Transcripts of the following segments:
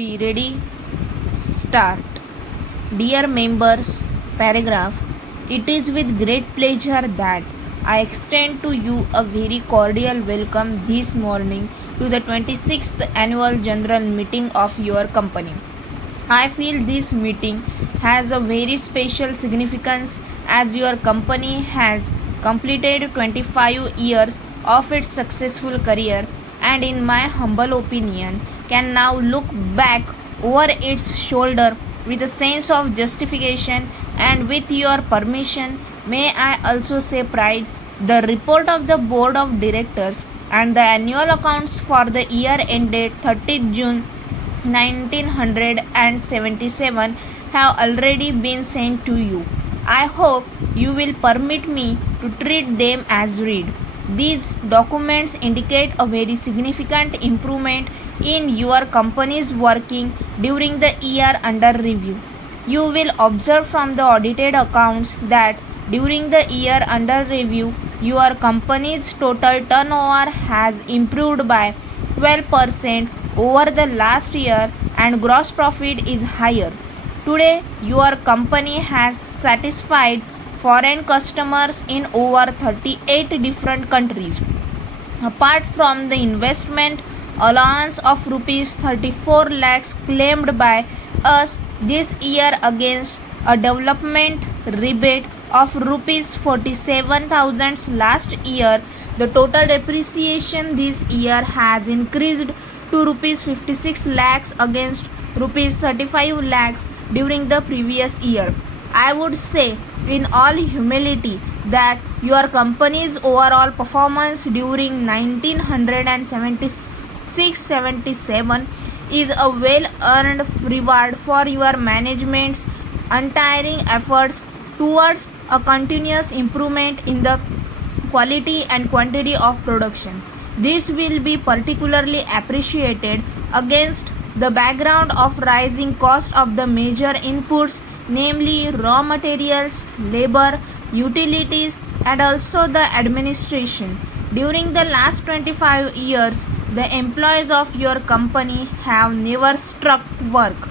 Be ready? Start. Dear members, paragraph. It is with great pleasure that I extend to you a very cordial welcome this morning to the 26th annual general meeting of your company. I feel this meeting has a very special significance as your company has completed 25 years of its successful career and in my humble opinion can now look back over its shoulder with a sense of justification, and with your permission may I also say pride. The report of the board of directors and the annual accounts for the year ended 30th June 1977 have already been sent to you. I hope you will permit me to treat them as read. These documents indicate a very significant improvement in your company's working during the year under review. You will observe from the audited accounts that during the year under review, your company's total turnover has improved by 12% over the last year and gross profit is higher. Today, your company has satisfied foreign customers in over 38 different countries. Apart from the investment allowance of rupees 34 lakhs claimed by us this year against a development rebate of rupees 47,000 last year, the total depreciation this year has increased to rupees 56 lakhs against rupees 35 lakhs during the previous year. I would say in all humility that your company's overall performance during 1976-77 is a well-earned reward for your management's untiring efforts towards a continuous improvement in the quality and quantity of production. This will be particularly appreciated against the background of rising cost of the major inputs, namely raw materials, labor, utilities, and also the administration. During the last 25 years, the employees of your company have never struck work.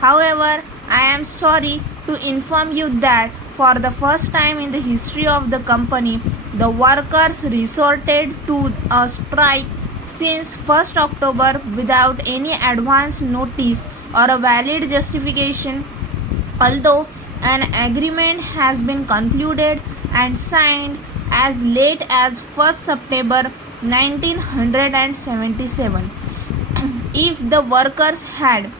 However, I am sorry to inform you that for the first time in the history of the company, the workers resorted to a strike since 1st October without any advance notice or a valid justification. Although an agreement has been concluded and signed as late as 1st September 1977, if the workers had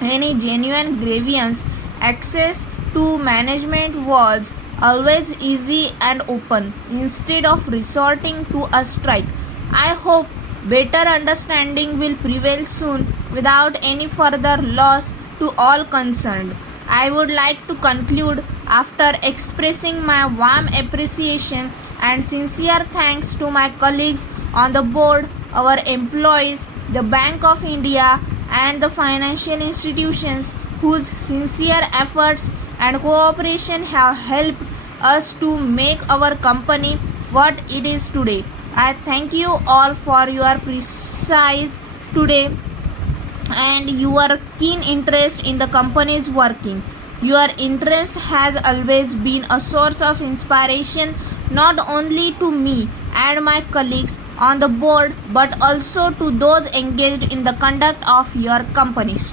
any genuine grievance, access to management was always easy and open instead of resorting to a strike. I hope better understanding will prevail soon without any further loss to all concerned. I would like to conclude after expressing my warm appreciation and sincere thanks to my colleagues on the board, our employees, the Bank of India, and the financial institutions whose sincere efforts and cooperation have helped us to make our company what it is today. I thank you all for your precise today and your keen interest in the company's working. Your interest has always been a source of inspiration not only to me and my colleagues on the board but also to those engaged in the conduct of your company. Stop.